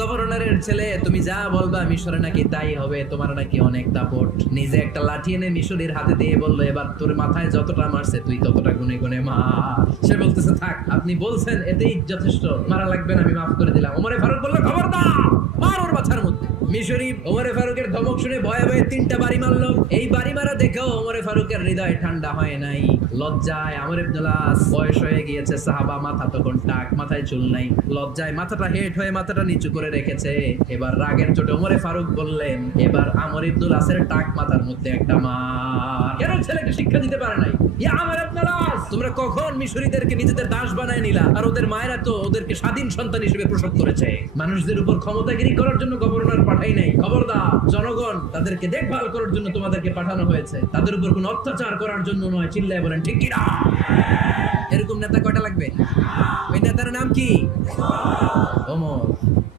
গভর্নরের ছেলে, তুমি যা বলবা মিশরে নাকি তাই হবে, তোমার নাকি অনেক দাপট। নিজে একটা লাঠি এনে মিশরের হাতে দিয়ে বললো, এবার তোর মাথায় যতটা মারছে তুই ততটা গুনে গুনে মার। সে বলতেছে, থাক আপনি বলছেন এতেই যথেষ্ট, মারা লাগবে না, আমি মাফ করে দিলাম। ওমরে ফারুক বললো, খবরদার, মার ওর মাথার মধ্যে। মিশরি ওমরে ফারুকের ধমক শুনে ভয়ে ভয়ে 3টা বাড়ি মারলো। এই বাড়ি মারা দেখেও ওমরে ফারুকের হৃদয় ঠান্ডা হয় নাই। লজ্জায় আমর ইবনুল আস, বয়স হয়ে গিয়েছে সাহাবা, মাথা তখন টাক, মাথায় চুল নাই, লজ্জায় মাথাটা হেট হয়ে মাথাটা নিচু করে রেখেছে। এবার রাগের চোটে ওমরে ফারুক বললেন, এবার আমর ইবনুল আসের টাক মাথার মধ্যে একটা মার। কেন ছেলেকে শিক্ষা দিতে পারে নাই? ইয়া আমর ইবনুল আস, তোমরা কখন মিশরীদেরকে নিজেদের দাস বানায় নিলা? আর ওদের মায়েরা তো ওদেরকে স্বাধীন সন্তান হিসেবে প্রসব করেছে। মানুষদের উপর ক্ষমতাগিরি করার জন্য গভর্নর পাঠাই নাই। খবরদার, জনগণ তাদেরকে দেখভাল করার জন্য তোমাদেরকে পাঠানো হয়েছে, তাদের উপর কোনো অত্যাচার করার জন্য নয়। চিল্লায় বলেন ঠিক কিনা? এরকম নেতা কয়টা লাগবে? ওই নেতার নাম কি? ওমর।